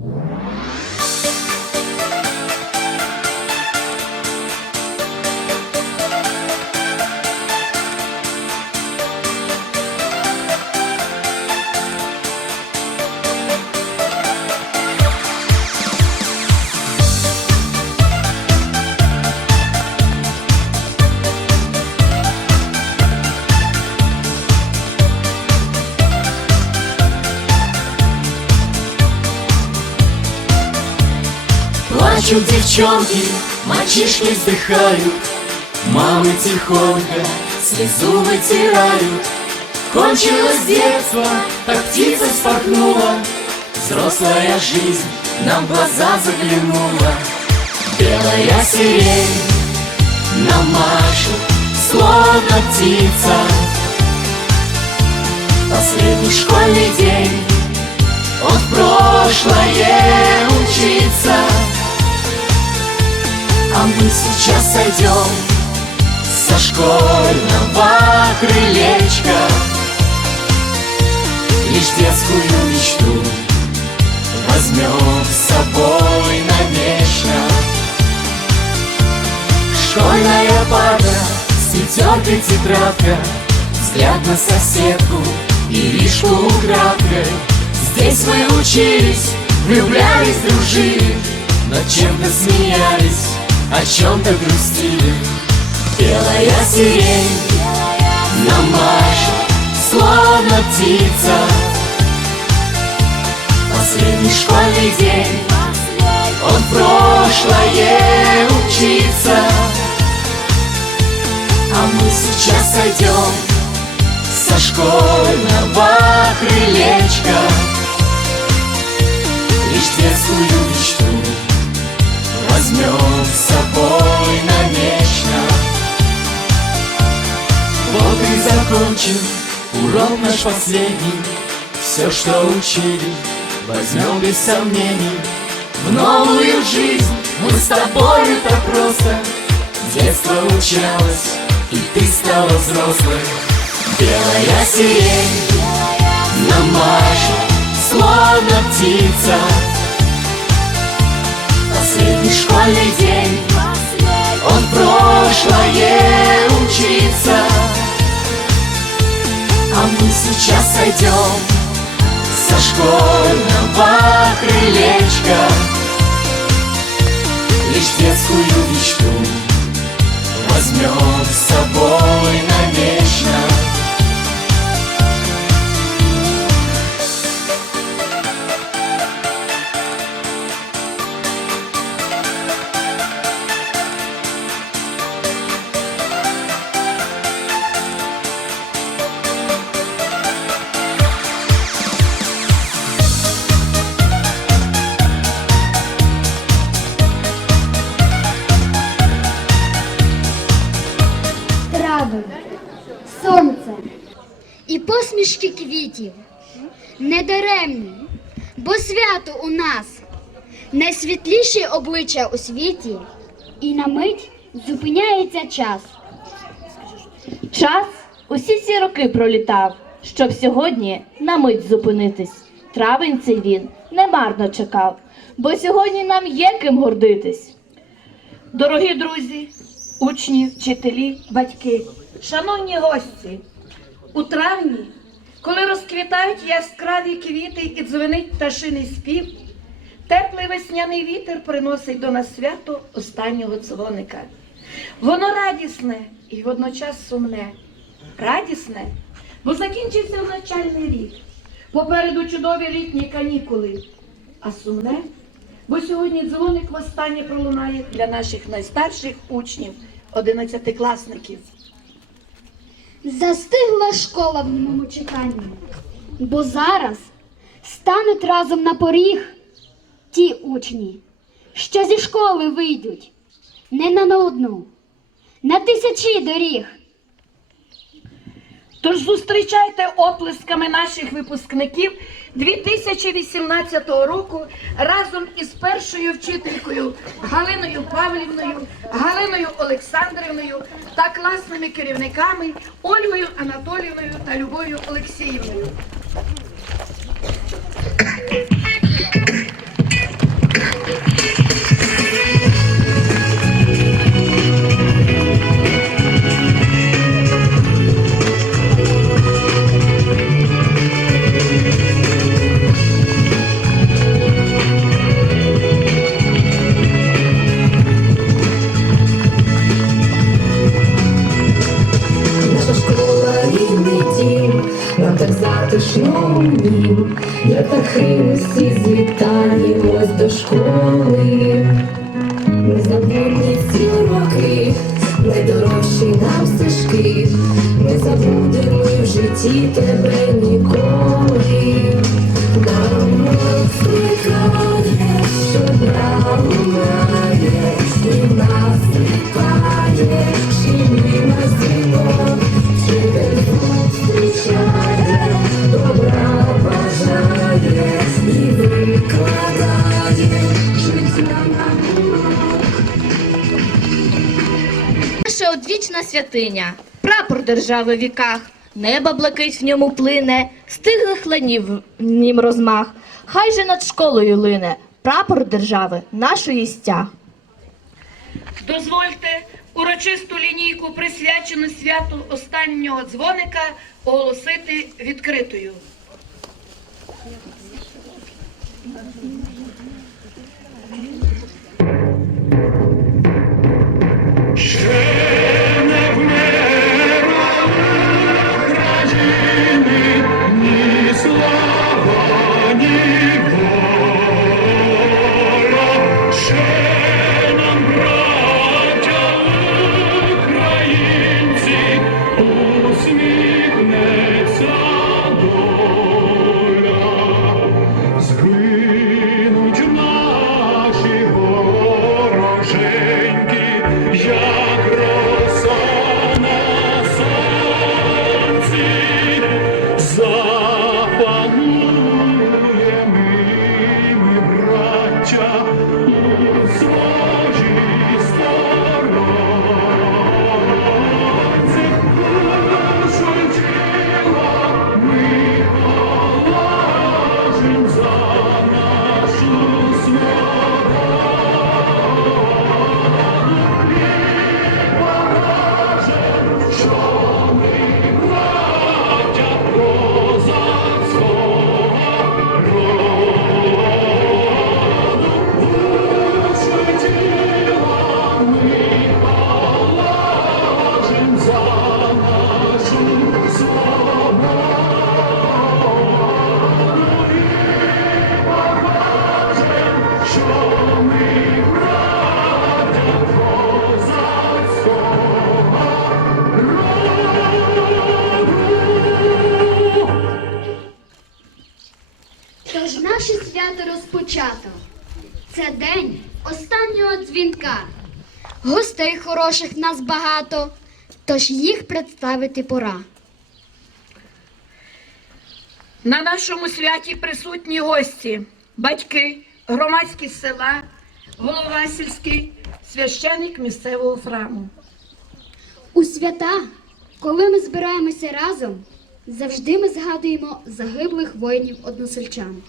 you Плачут девчонки, мальчишки вздыхают. Мамы тихонько слезу вытирают. Кончилось детство, так птица спорхнула Взрослая жизнь нам в глаза заглянула. Белая сирень нам машет, словно птица. Последний школьный день Он в прошлое учится А мы сейчас сойдем Со школьного крылечка. Лишь детскую мечту Возьмем с собой навечно. Школьная парта, цветет и тетрадка Взгляд на соседку и Иришку украдкой. Здесь мы учились, влюблялись, дружили Над чем-то смеялись, о чем-то грустили? Белая сирень нам машет, словно птица. Последний школьный день он прошлое учится. А мы сейчас сойдем Со школьного крылечка. Лишь детскую мечту Возьмем с собой навечно. Вот и закончим урок наш последний. Все, что учили, возьмем без сомнений. В новую жизнь мы с тобою так просто. Детство учалось, и ты стала взрослой. Белая сирень нам словно птица Последний школьный день. Он прошлое учится. А мы сейчас сойдем Со школьного крылечка. Лишь детскую мечту Возьмем с собой навечно обличчя у світі, і на мить зупиняється час. Час усі ці роки пролітав, щоб сьогодні на мить зупинитись. Травень цей він немарно чекав, бо сьогодні нам є ким гордитись. Дорогі друзі, учні, вчителі, батьки, шановні гості, у травні, коли розквітають яскраві квіти і дзвенить пташиний спів, теплий весняний вітер приносить до нас свято останнього дзвоника. Воно радісне і водночас сумне. Радісне, бо закінчився навчальний рік. Попереду чудові літні канікули. А сумне, бо сьогодні дзвоник востаннє пролунає для наших найстарших учнів, одинадцятикласників. Застигла школа в ньому чеканні, бо зараз стануть разом на поріг ті учні, що зі школи вийдуть не на одну, на тисячі доріг. Тож зустрічайте оплесками наших випускників 2018 року разом із першою вчителькою Галиною Павлівною, Галиною Олександрівною та класними керівниками Ольгою Анатоліївною та Любов'ю Олексіївною. Святиня, прапор держави в віках, неба блакить в ньому плине, стиглих ланів в нім розмах. Хай же над школою лине, прапор держави нашої стяг. Дозвольте урочисту лінійку, присвячену святу останнього дзвоника, оголосити відкритою. Згинуть хороших нас багато, тож їх представити пора. На нашому святі присутні гості, батьки, громадськість села, голова сільський, священик місцевого храму. У свята, коли ми збираємося разом, завжди ми згадуємо загиблих воїнів односельчан.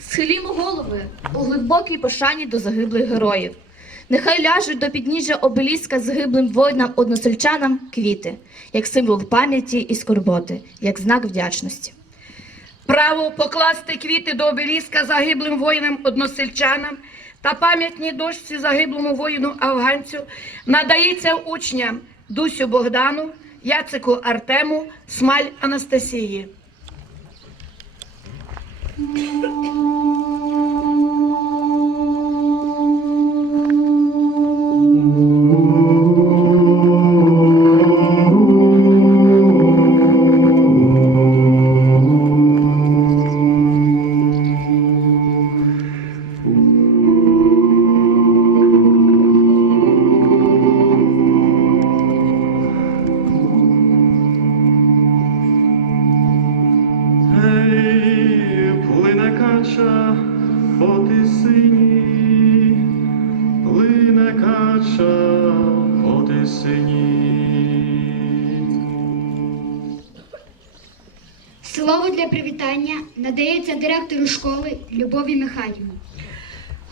Схилімо голови у глибокій пошані до загиблих героїв. Нехай ляжуть до підніжжя обеліска загиблим воїнам односельчанам квіти, як символ пам'яті і скорботи, як знак вдячності. Право покласти квіти до обеліска загиблим воїнам односельчанам та пам'ятній дошці загиблому воїну афганцю надається учням Дусю Богдану, Яцику Артему, Смаль Анастасії.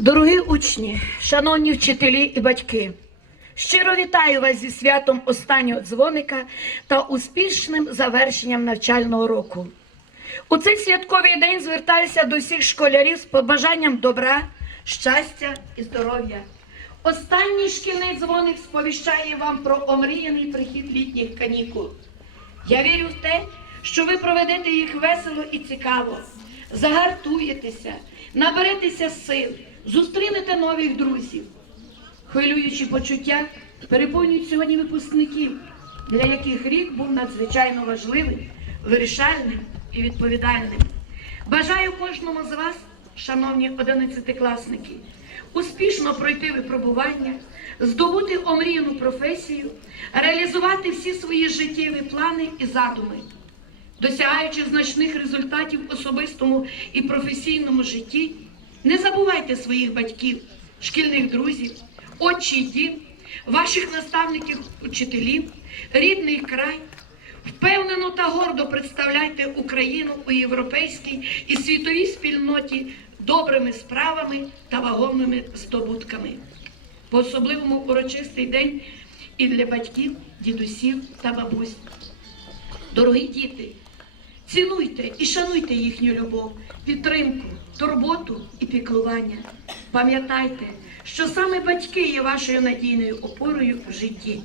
Дорогі учні, шановні вчителі і батьки, щиро вітаю вас зі святом останнього дзвоника та успішним завершенням навчального року. У цей святковий день звертаюся до всіх школярів з побажанням добра, щастя і здоров'я. Останній шкільний дзвоник сповіщає вам про омріяний прихід літніх канікул. Я вірю в те, що ви проведете їх весело і цікаво. загартуєтеся, наберетеся сил, зустрінете нових друзів. Хвилюючі почуття переповнюють сьогодні випускників, для яких рік був надзвичайно важливим, вирішальним і відповідальним. Бажаю кожному з вас, шановні одинадцятикласники, успішно пройти випробування, здобути омріяну професію, реалізувати всі свої життєві плани і задуми. Досягаючи значних результатів в особистому і професійному житті, не забувайте своїх батьків, шкільних друзів, отчий дім, ваших наставників, учителів, рідний край. Впевнено та гордо представляйте Україну у європейській і світовій спільноті добрими справами та вагомими здобутками. По особливому урочистий день і для батьків, дідусів та бабусь. Дорогі діти, цінуйте і шануйте їхню любов, підтримку, турботу і піклування. Пам'ятайте, що саме батьки є вашою надійною опорою в житті.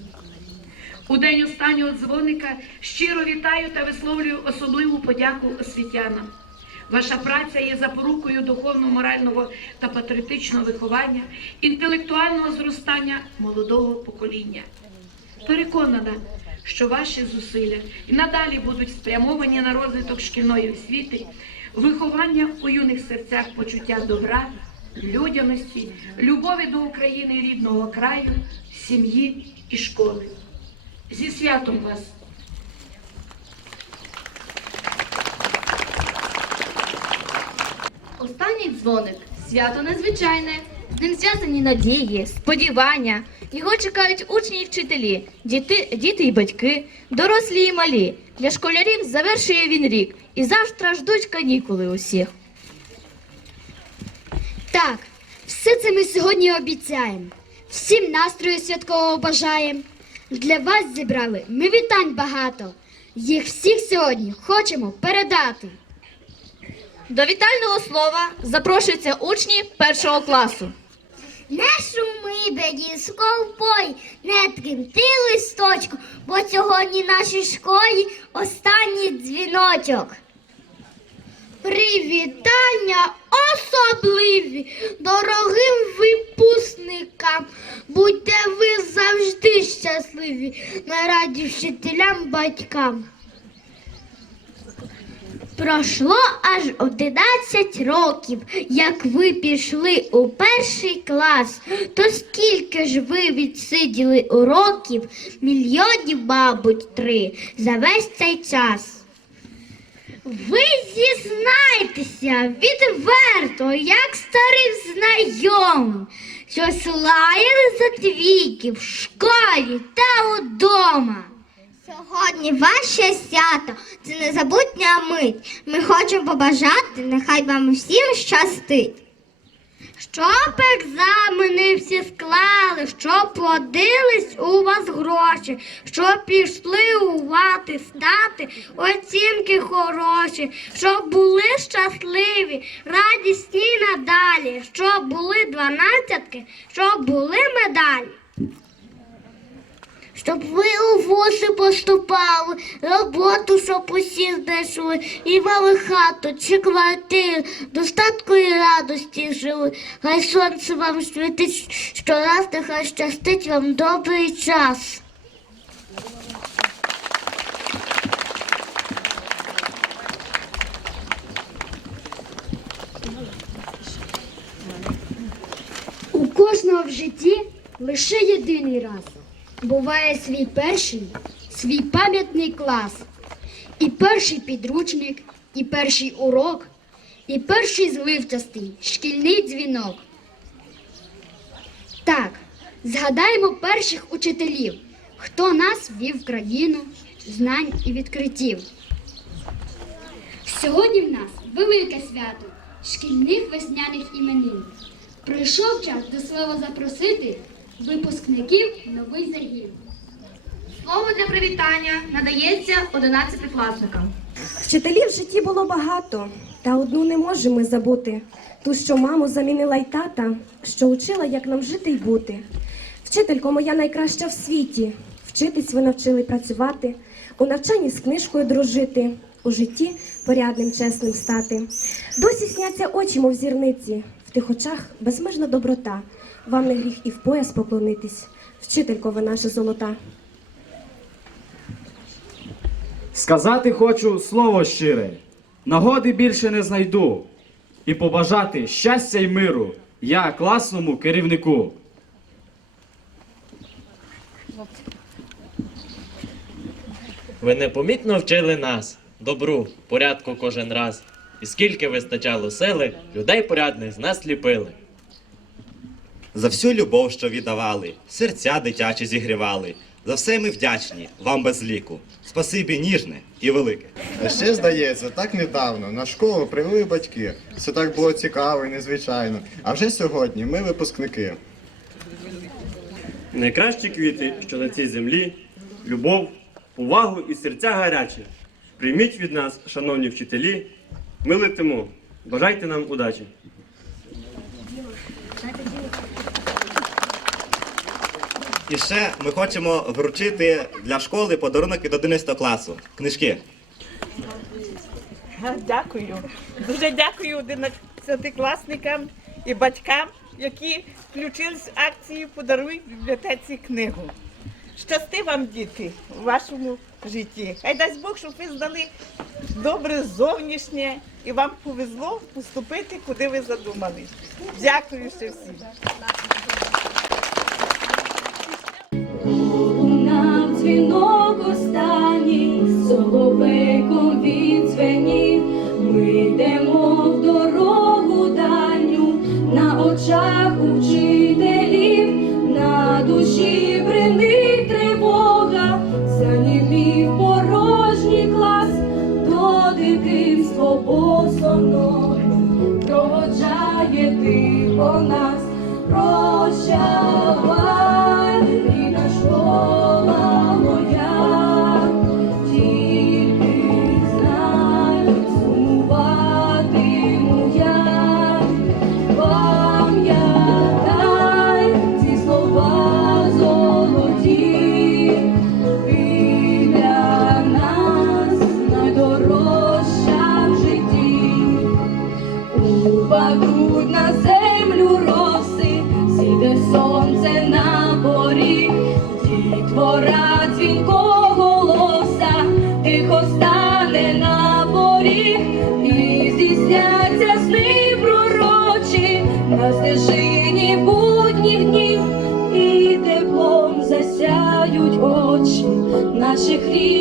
У день останнього дзвоника щиро вітаю та висловлюю особливу подяку освітянам. Ваша праця є запорукою духовно-морального та патріотичного виховання, інтелектуального зростання молодого покоління. Переконана, що ваші зусилля і надалі будуть спрямовані на розвиток шкільної освіти, виховання у юних серцях почуття добра, людяності, любові до України і рідного краю, сім'ї і школи. Зі святом вас! Останній дзвоник свято незвичайне. З ним зв'язані надії, сподівання. Його чекають учні і вчителі, діти, діти і батьки, дорослі і малі. Для школярів завершує він рік і завтра ждуть канікули усіх. Так, все це ми сьогодні обіцяємо. Всім настрою святкового бажаємо. Для вас зібрали ми вітань багато. Їх всіх сьогодні хочемо передати. До вітального слова запрошуються учні першого класу. Не шуми, беді, ковбой, не тремти листочку, бо сьогодні нашій школі останній дзвіночок. Привітання особливі дорогим випускникам. Будьте ви завжди щасливі, на раді вчителям, батькам. Пройшло аж 11 років, як ви пішли у перший клас. То скільки ж ви відсиділи уроків? Мільйонів, мабуть, три за весь цей час. Ви зізнайтеся відверто, як старим знайомим, що слаяли за двійки в школі та удома. Сьогодні ваше свято це незабутня мить. Ми хочемо побажати, нехай вам всім щастить. Щоб екзамени всі склали, щоб плодились у вас гроші, щоб пішли у стати, оцінки хороші, щоб були щасливі, радісні надалі, щоб були дванадцятки, щоб були медалі. Щоб ви у вузи поступали, роботу, щоб усі знайшли, і мали хату чи квартиру, достатку і радості жили. Хай сонце вам світить щораз, нехай щастить вам добрий час. У кожного в житті лише єдиний раз. Буває свій перший, свій пам'ятний клас. І перший підручник, і перший урок, і перший зливчастий шкільний дзвінок. Так, згадаємо перших учителів, хто нас вів в країну знань і відкриттів. Сьогодні в нас велике свято шкільних весняних іменин. Прийшов час до слова запросити випускників новий загін. Слово для привітання надається одинадцятикласникам. Вчителів в житті було багато, та одну не можемо ми забути. Ту, що маму замінила й тата, що учила, як нам жити й бути. Вчителько моя найкраща в світі. Вчитись ви навчили працювати, у навчанні з книжкою дружити, у житті порядним, чесним стати. Досі сняться очі, мов зірниці, в тих очах безмежна доброта. Вам не гріх і в пояс поклонитись, вчителько ви наша золота. Сказати хочу слово щире, нагоди більше не знайду, і побажати щастя й миру я класному керівнику. Ви непомітно вчили нас добру, порядку кожен раз. І скільки вистачало сили, людей порядних з нас ліпили. За всю любов, що віддавали, серця дитячі зігрівали. За все ми вдячні вам без ліку. Спасибі ніжне і велике. А ще здається, так недавно на школу привели батьки. Все так було цікаво і незвичайно. А вже сьогодні ми випускники. Найкращі квіти, що на цій землі, любов, повагу і серця гарячі. Прийміть від нас, шановні вчителі, ми летимо. Бажайте нам удачі. І ще ми хочемо вручити для школи подарунок від 11 класу. Книжки. Дякую. Дуже дякую одинадцятикласникам і батькам, які включились в акцію Подаруй бібліотеці книгу. Щасти вам, діти, у вашому житті. Хай дасть Бог, щоб ви здали добре зовнішнє і вам повезло поступити, куди ви задумали. Дякую ще всім. Дзвінок останній, соловейком відзвенів. Ми йдемо в дорогу дальню, на очах наших рідних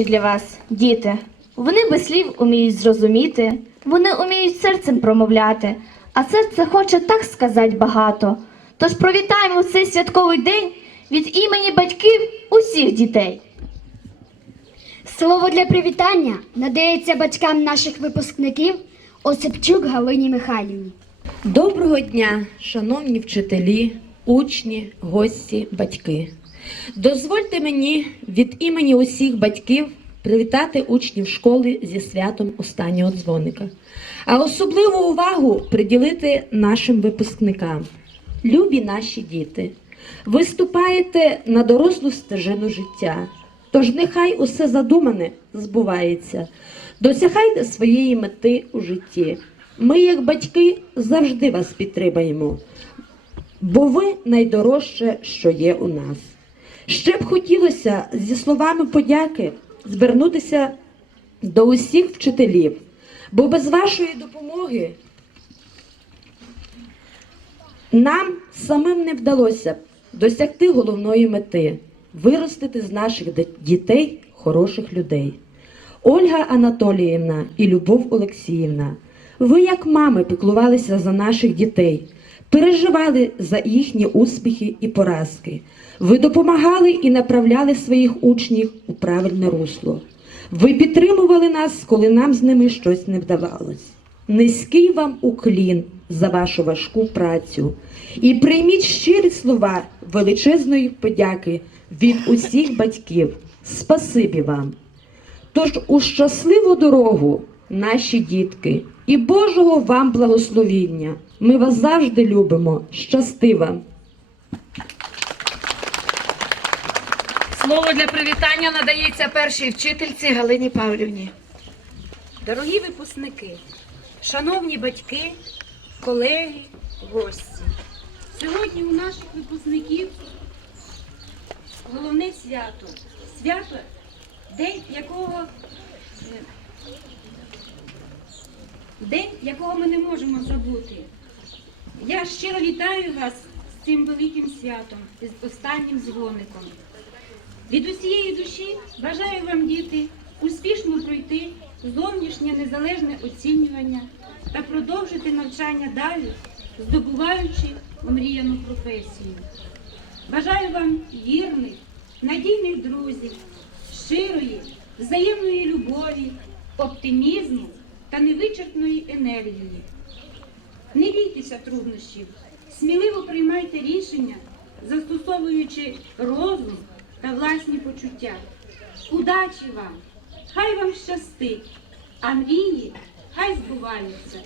хто для вас, діти? Вони без слів уміють зрозуміти, вони уміють серцем промовляти, а серце хоче так сказати багато. Тож привітаємо в цей святковий день від імені батьків усіх дітей. Слово для привітання надається батькам наших випускників Осипчук Галині Михайлівні. Доброго дня, шановні вчителі, учні, гості, батьки. Дозвольте мені від імені усіх батьків привітати учнів школи зі святом останнього дзвоника, а особливу увагу приділити нашим випускникам. Любі наші діти, ви ступаєте на дорослу стежину життя, тож нехай усе задумане збувається. Досягайте своєї мети у житті. Ми, як батьки, завжди вас підтримаємо, бо ви найдорожче, що є у нас. Ще б хотілося зі словами подяки звернутися до усіх вчителів, бо без вашої допомоги нам самим не вдалося б досягти головної мети виростити з наших дітей хороших людей. Ольга Анатоліївна і Любов Олексіївна, ви, як мами, піклувалися за наших дітей, переживали за їхні успіхи і поразки. Ви допомагали і направляли своїх учнів у правильне русло. Ви підтримували нас, коли нам з ними щось не вдавалось. Низький вам уклін за вашу важку працю. І прийміть щирі слова величезної подяки від усіх батьків. Спасибі вам. Тож у щасливу дорогу, наші дітки, і Божого вам благословіння. Ми вас завжди любимо. Щасти вам! Слово для привітання надається першій вчительці Галині Павлівні. Дорогі випускники, шановні батьки, колеги, гості. Сьогодні у наших випускників головне свято. Свято, день якого, день, якого ми не можемо забути. Я щиро вітаю вас з цим великим святом, з останнім дзвоником. Від усієї душі бажаю вам, діти, успішно пройти зовнішнє незалежне оцінювання та продовжити навчання далі, здобуваючи омріяну професію. Бажаю вам вірних, надійних друзів, щирої, взаємної любові, оптимізму та невичерпної енергії. Не бійтеся труднощів, сміливо приймайте рішення, застосовуючи розум та власні почуття. Удачі вам! Хай вам щастить, а мрії хай збуваються.